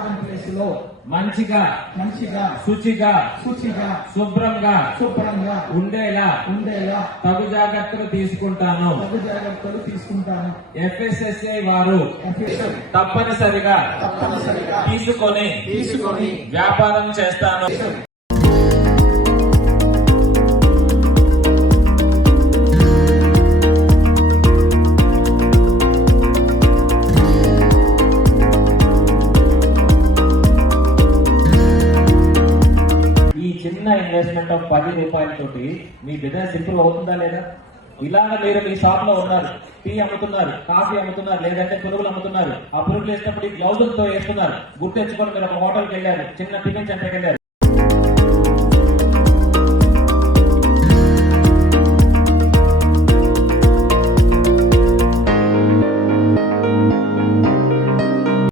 వ్యాపారం ప్లేస్ లో మంచిగా శుచిగా శుభ్రంగా ఉండేలా తగు జాగ్రత్తలు తీసుకుంటాను. FSSAI వారు తప్పనిసరిగా తీసుకొని వ్యాపారం చేస్తాను. చిన్న ఇన్వెస్ట్మెంట్ ఆఫ్ 10 రూపాయలతోటి మీ బిజినెస్ ఇంప్రూవ్ అవుతుందా లేదా? ఇలాగ మీరు మీ షాప్ లో ఉన్నారు, టీ అమ్ముతున్నారు, కాఫీ అమ్ముతున్నారు, లేదంటే పురుగులు అమ్ముతున్నారు. ఆ పురుగులు వేసినప్పుడు ఈ గ్లౌజులతో వేస్తున్నారు. గుర్తెచ్చుకొని మీరు ఒక హోటల్కి వెళ్ళారు, చిన్న టిఫిన్ సెంటర్కి వెళ్ళారు.